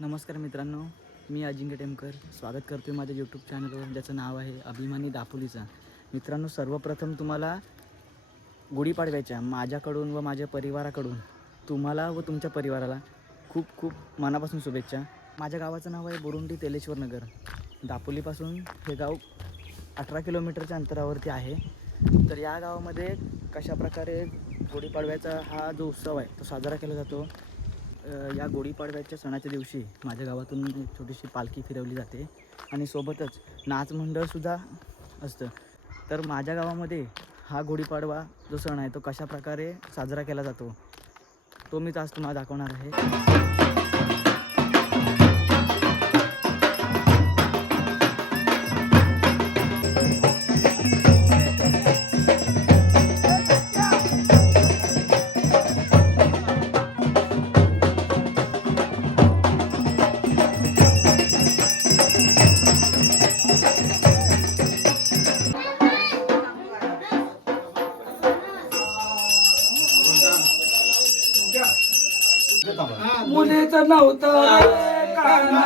नमस्कार मित्रांनो, मी अजिंक्य टेमकर स्वागत करतो आहे माझ्या यूट्यूब चॅनलवर ज्याचं नाव आहे अभिमानी दापोलीचा. मित्रांनो, सर्वप्रथम तुम्हाला गुढीपाडव्याच्या माझ्याकडून व माझ्या परिवाराकडून तुम्हाला व तुमच्या परिवाराला खूप खूप मनापासून शुभेच्छा. माझ्या गावाचं नाव आहे बोरुंडी तेलेश्वर नगर. दापोलीपासून हे गाव 18 किलोमीटरच्या अंतरावरती आहे. तर या गावामध्ये कशाप्रकारे गुढीपाडव्याचा हा जो उत्सव आहे तो साजरा केला जातो. या गुढीपाडव्याच्या सणाच्या दिवशी माझ्या गावातून एक छोटीशी पालखी फिरवली जाते आणि सोबतच नाच मंडळसुद्धा असतं. तर माझ्या गावामध्ये हा गुढीपाडवा जो सण आहे तो कशाप्रकारे साजरा केला जातो तो मीच आज तुम्हाला दाखवणार आहे. मुलीचं नव्हतं काना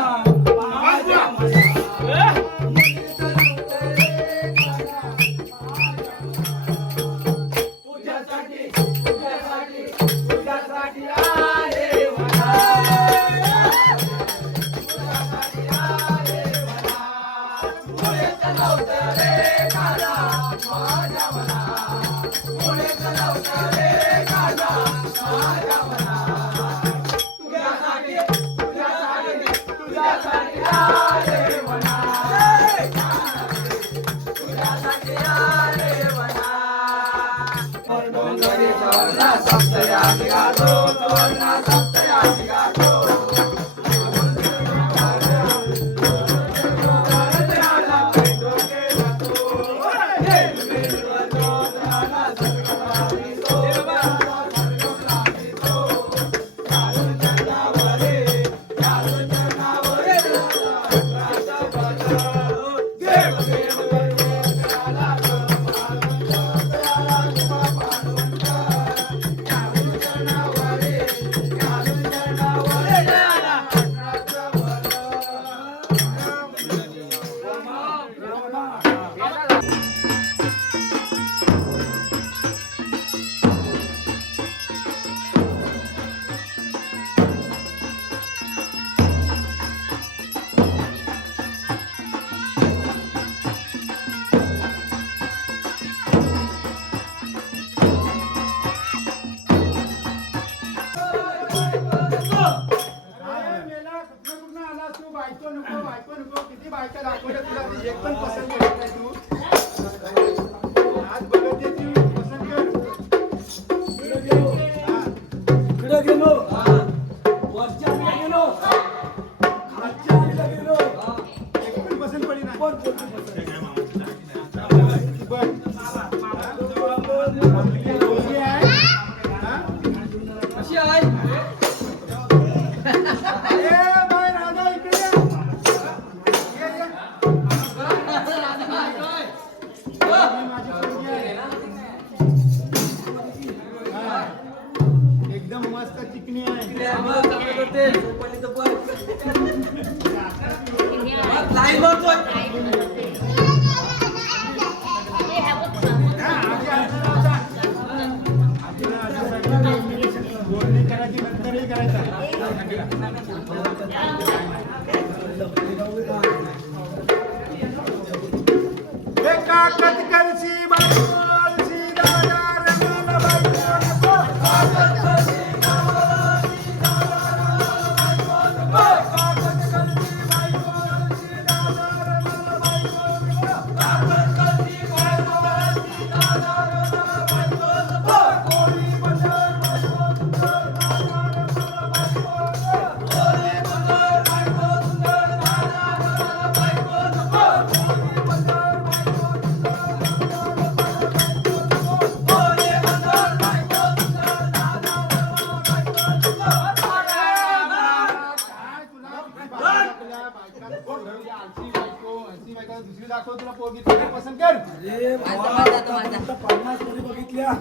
बघितल्या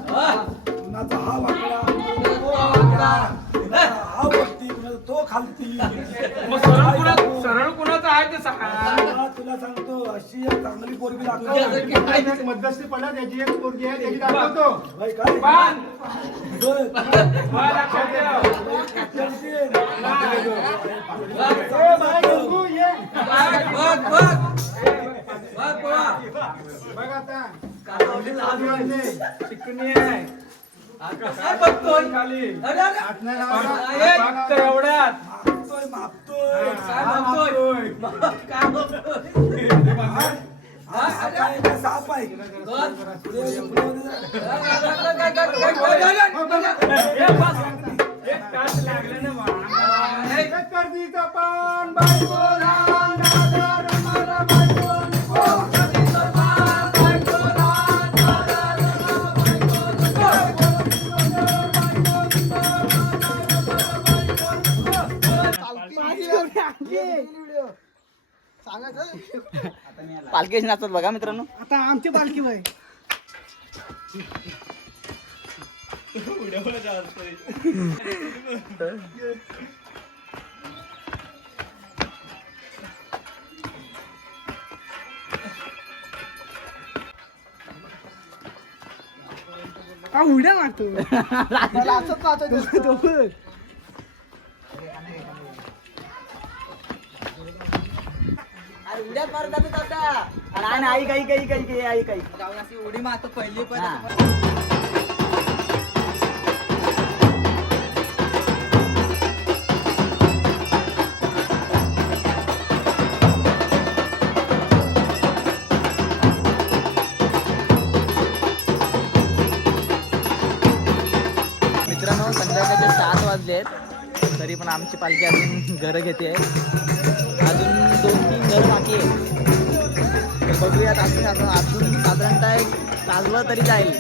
सांगत तो खालती मग सरळ कुणाचा आहे ते सांगा. मला तुला सांगतो अशी एक चांगली पोरगी दाखव. मध्यस्थी पडला त्याची एक पोरगी आहे त्याची दाखवतो. बाई काय पण होय. मला लक्षात ठेव. चलते. ए, बाय गंगू, ये. बघ आता चिकनी आहे. कसा बघतोय खाली? हात नाही लावायचा. एक तेवढ्यात. मापतोय मापतोय. काय बघतोय? काय बघतोय? हा काय का साप आहे. पुढे ये, पुढे ये. हे बघ. एक तास लागले ना मला. एक कर्दीचं पान बायको लहान, दादा रमाला बायको नको. कर्दीचं पान बायको लहान, दादा रमाला बायको नको. पालखी नाचतात बघा मित्रांनो. आता आमची पालखी बाई का उड्या मारतो नाही काही उडी मारतो पहिली मित्रांनो संध्याकाळचे 7 वाजले आहेत तरी पण आमची पालखी अजून घरं घेते अजून 2-3 घर बाकी आहे. तर बघूयात अजून साधारणतः एक तासभर तरी जाईल.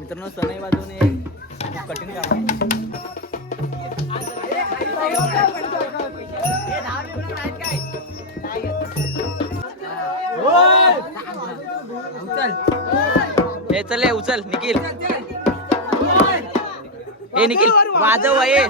मित्रांनो सनई वाजवणे कठीण काम आहे. हे चल उचल निखिल. हे निखिल वाजव ये.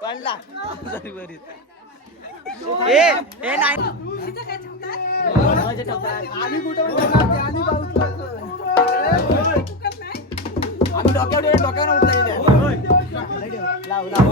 पडला हे नाही आम्ही डोक्यावर उठला लाव लाव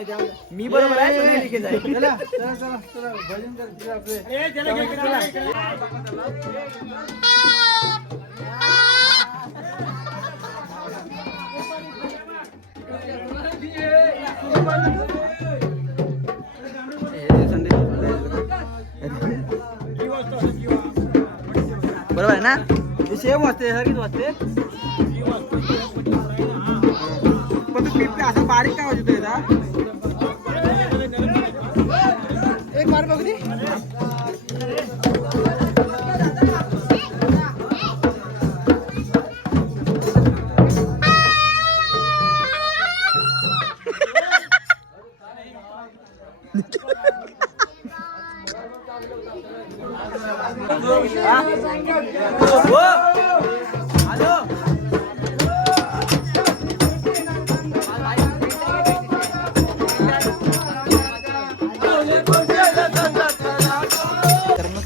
वाजव. मी बरोबर आहे सनई लिकेज आहे. चला चला चला चला भजन कर तिला आपले बरोबर आहे ना. सेम वाजते हरीच वाजते पण तू पिपले असं बारीक काय वाजतो एक बार बघ दे.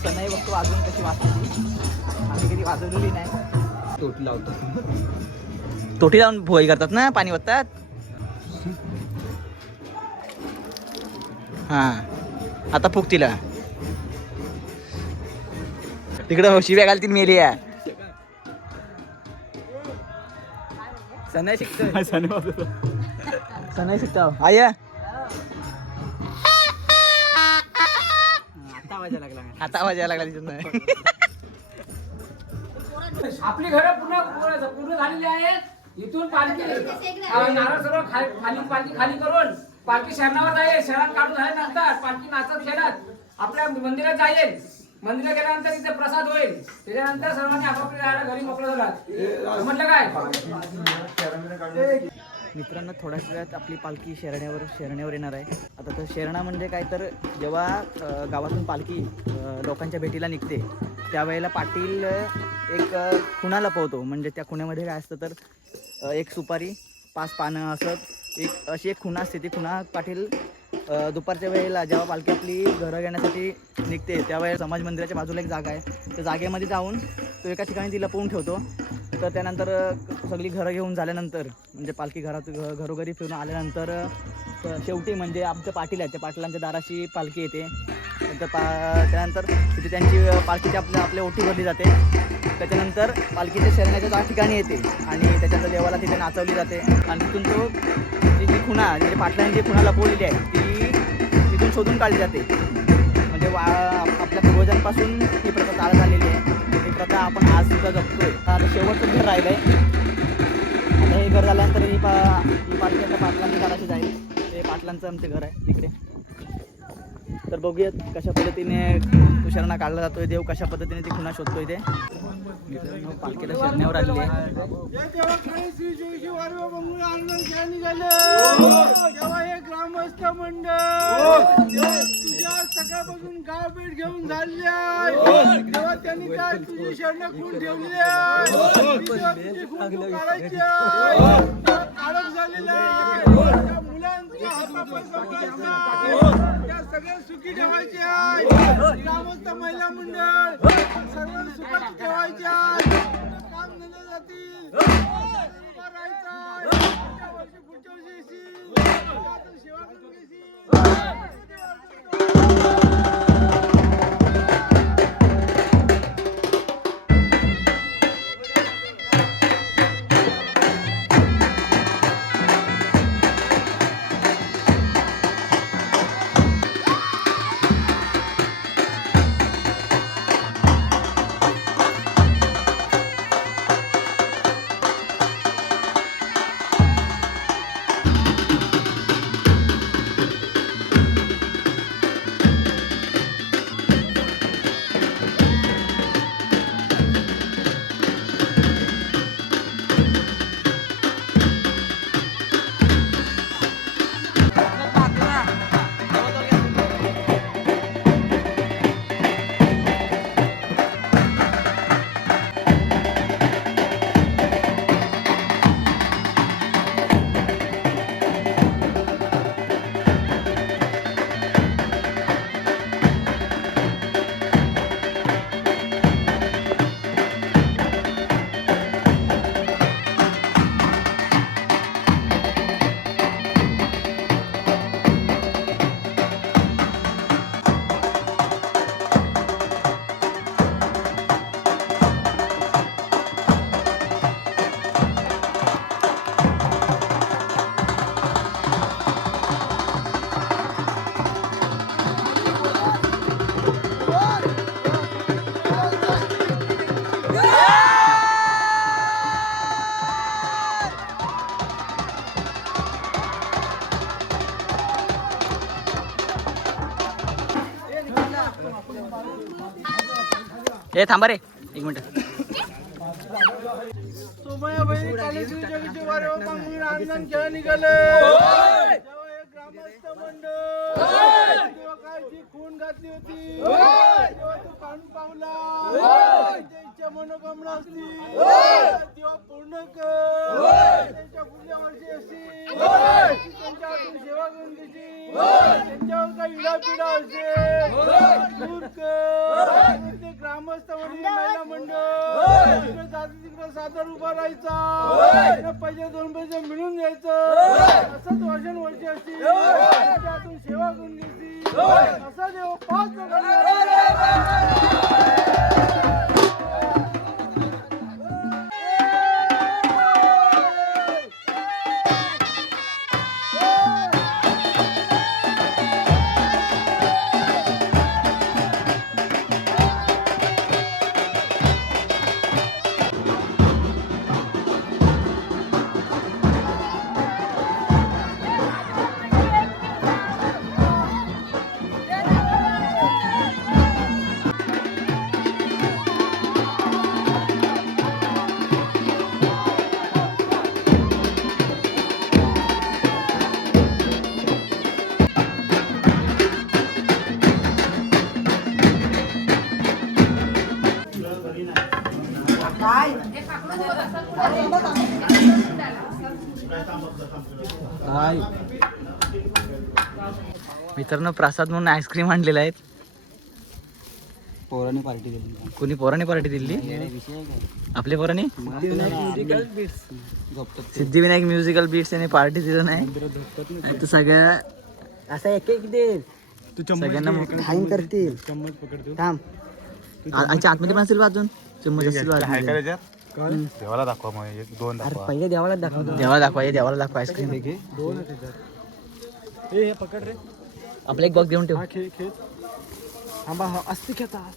सनई बघतो अजून कशी वाजते. आम्ही कधी वाजवलेली नाही. तोटी लावतो तोटी लावून भोई करतात ना, पाणी ओततात. हा आता फुक तिला तिकडं शिव्या घालतील मेली आहे. सनाई शिकतोय सनई शिकता आय आता वाजायला लागला आता आवाज यायला लागला तिथून. आपली घरं पूर्ण झालेली आहेत. इथून पालखी नारळ सर्व पालखी खाली करून पालखी शहरावर जाईल. शहरात काढून झाल्यानंतर पालखी नाचत खेळत आपल्या मंदिरात जाईल. मंदिरात गेल्यानंतर तिथे प्रसाद होईल. त्याच्यानंतर सर्वांनी आपापल्या जायला घरी मोकळं झाला. म्हटलं काय मित्रांनो, थोड्याच वेळात आपली पालखी शहराण्यावर येणार आहे. आता तर शहरणा म्हणजे काय तर जेव्हा गावातून पालखी लोकांच्या भेटीला निघते त्यावेळेला पाटील एक खुणा लपवतो. म्हणजे त्या खुण्यामध्ये काय असतं तर एक सुपारी 5 पानं असं अशी एक खुणा असते. ती खुणा पाटील दुपारच्या वेळेला जेव्हा पालखी आपली घरं घेण्यासाठी निघते त्यावेळेला समाज मंदिराच्या बाजूला एक जागा आहे. त्या जागेमध्ये जाऊन तो एका ठिकाणी ती लपवून ठेवतो. तर त्यानंतर सगळी घरं घेऊन झाल्यानंतर म्हणजे पालखी घरोघरी फिरून आल्यानंतर शेवटी म्हणजे आमचं पाटील आहे त्या पाटलांच्या दाराशी पालखी येते. त्यानंतर तिथे त्यांची पालखीची आपल्या ओटी भरली जाते. त्याच्यानंतर पालखीच्या शहराच्या त्या ठिकाणी येते आणि त्याच्यानंतर देवाला तिथे नाचवली जाते. आणि तिथून तो जी खुणा म्हणजे पाटलांनी जी खुणा लपवलेली आहे ती तिथून शोधून काढली जाते. म्हणजे आपल्या पूर्वजांपासून ही प्रथा चालत आलेली आहे. ही प्रथा आपण आज सुद्धा जपतोय. आता शेवटचं घर राहिलं आहे. आता हे घर झाल्यानंतर ही पालखी आता पाटलांच्या दाराशी जाईल. हे पाटलांचं आमचं घर आहे तिकडे. तर बघूयात कशा पद्धतीने तो शरणा काढला जातोय. देव कशा पद्धतीने ती खुणा शोधतोय ते. मित्रांनो, पालखीला शरण्यावर आलेली आहे. तेव्हा हे ग्रामस्थ मंडळ तुझ्या सकाळपासून गाव भेट घेऊन झाले आहे. तेव्हा त्यांनी काय तुझी शरण खून ठेवली आहे. तुझी खून काढायची आहे. काढत झालेलं आहे. त्या मुलांच्या हातापासून त्या सगळ्या सुखी ठेवायचे आहे. ग्रामस्थ महिला मंडळ सर्व सुखात ठेवायचे आहे. काम झाले जातील. राहायचं आहे. पुढच्या वर्षी येशील. आता सेवा करून घेशील. ए थांबा रे 1 मिनिट. सोमयाबाई कालेश्वरीच्या विजयवाड्यावर मागून आनंद खेळ निघाले. तेव्हा एक ग्रामस्थ मंडळ तेव्हा काय जी खून घातली होती तेव्हा तू काढून पावला. त्यांच्या इच्छा मनोकामना असतील तेव्हा पूर्ण कर. त्यांच्या पुढल्या वर्षी असतील त्यांच्या हातून सेवा करून घ्यायची. त्यांच्यावर काही इडापिडा असेल दूर कर. ते ग्रामस्थ मंडळी महिला मंडळ तिकडे जाती तिकडे सादर उभा राहायचा. पैसे 2 पैसे मिळून द्यायचं. असंच वर्षानुवर्षी असतील त्यांच्या हातून सेवा करून घ्यायची. असं देव 5 मित्रांनो प्रसाद म्हणून आईस्क्रीम आणलेला आहेत. पोराने पार्टी दिली. कुणी पोराने पार्टी दिली? आपल्या पोराने सिद्धिविनायक म्युझिकल बीट्स याने पार्टी दिलं नाही. तू सगळ्या असं एक एक दे सगळ्यांना खाईन करतील. थांब आमच्या आतमध्ये पण असेल बा अजून चम्मच असेल बा अजून. देवाला दाखवा मग 1-2 अरे दाखवा. पहिले देवाला दाखव. देवाला दाखवा हे देवाला दाखवा आईस्क्रीम. हे पकड रे. आपला एक बॉक्स देऊन ठेव. खेळ खेळ आंबा असते घेता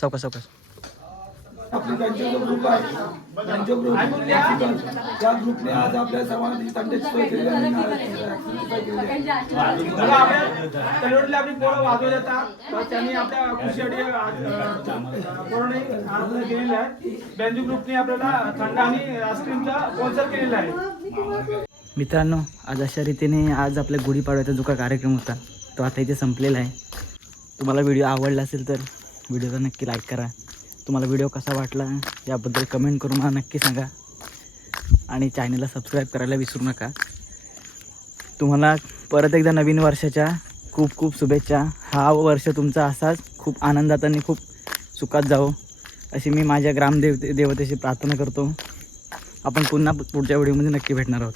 चौकस चौकस. त्या ग्रुपने आज आपल्या सर्वांना संडेची सोय केली आहे. तलवडीला आपली पोरं वाजवत येतात तर त्यांनी आपल्या खुशीसाठी पोरांनी आनंद केलेला आहे. बँजू ग्रुपने आपल्याला थंड आणि आईस्क्रीमचा स्पॉन्सर केलेला आहे. मित्रांनो आज अशा रीतीने आज आपल्या गुढीपाडव्याचा जो काय कार्यक्रम होता तो आता इथे संपलेला आहे. तुम्हाला व्हिडिओ आवडला असेल तर व्हिडिओला नक्की लाईक करा. तुम्हाला व्हिडिओ कसा वाटला याबद्दल कमेंट करून मला नक्की सांगा. आणि चॅनलला सबस्क्राईब करायला विसरू नका. तुम्हाला परत एकदा नवीन वर्षाच्या खूप खूप शुभेच्छा. हा वर्ष तुमचा असाच खूप आनंदात आणि खूप सुखात जावो अशी मी माझ्या देवतेशी प्रार्थना करतो. आपण पुन्हा पुढच्या व्हिडिओमध्ये नक्की भेटणार आहोत.